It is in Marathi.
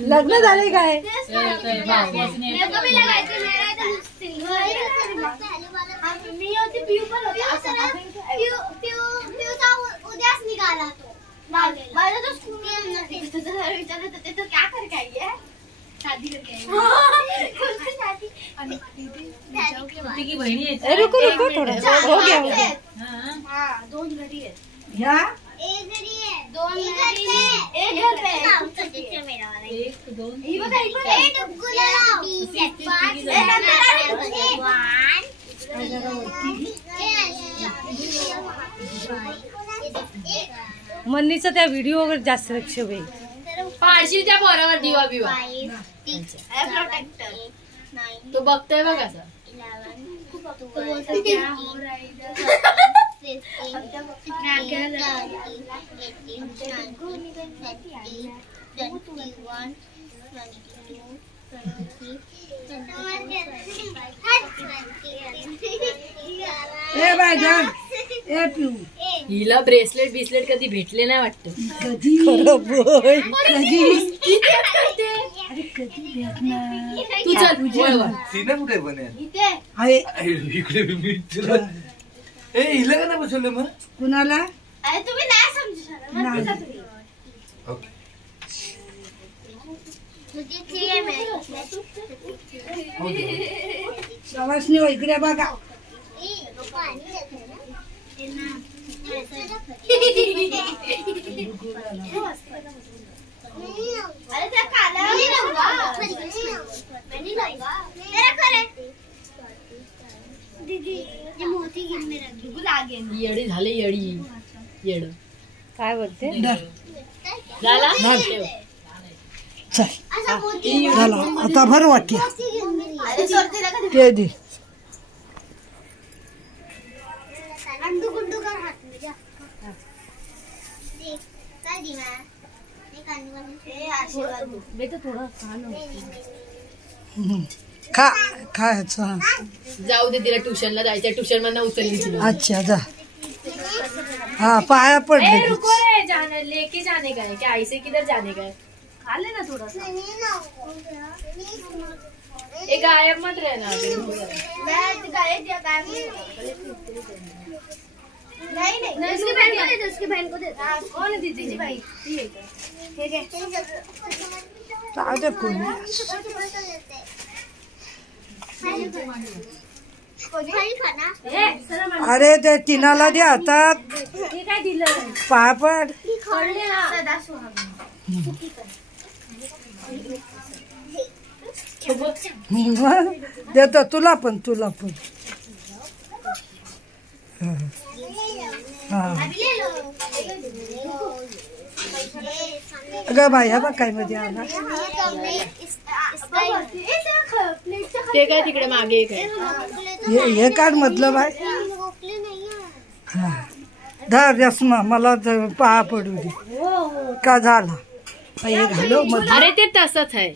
लग्न झाले काय? उद्याच निघाला तो माझा तो स्कूल विचारत होते तो क्या करके आई है शादी करके आई की बहिणी आहे. रुको रुको थोड़ा हो गया हां दोन घरी है या एक घरी है दोन घरी है एक घर पे है मेरा वाला एक दोन ये बघा ये डुगुला 5 मन्नीचा त्या व्हिडिओ वगैरे जास्त लक्ष होईल. पाळशील त्या पोरावर दिवा बिवा तो बघतोय बघ असं. हिला ब्रेसलेट बिस्लेट कधी भेटले नाही वाटतं. कधी खरं बोल कधी तू चल सीना कुठे बने आहे इकडे मी तुला ए हिला का नाही बसवलं मग कुणाला अरे तुम्ही नाही समजू शकत ओके सवासनी इकडे बघा. अरे त्या काला दीदी ये मोती गिन में रख दो लागे येडी झाले येडी येड काय बोलते? झाला चल झाला आता भर वाटी अरे सोडते ना ते दे. अंडू गुंडू कर हाथ में जा देख कर दी मैं एक अंडू ए आशीर्वाद दो बेटा थोडा खाना खा खायचं. जाऊ दे तिला ट्युशनला जायचं ट्युशन मधनं उचलली तिला. अच्छा जा हा पाया पडले की. रुको रे जाने लेके जाने का है क्या ऐसे किधर जाने का है खा लेना थोड़ा सा. एक गायब मत रहना अभी. मैं गायब दिया बैग नहीं उसकी बहन को दे दो उसकी बहन को दे कौन है दीदी भाई ठीक है जाऊ कोणी. अरे ते तिनाला दे हातात पाय पड. देतो तुला पण अगं बाई हा बघ काय मध्ये आला ते काय तिकडे मागे काय हे काढ मधलं बाय. धर रस्मा मला पाया पडू दे का झाला हे घालो. अरे ते तसंच आहे.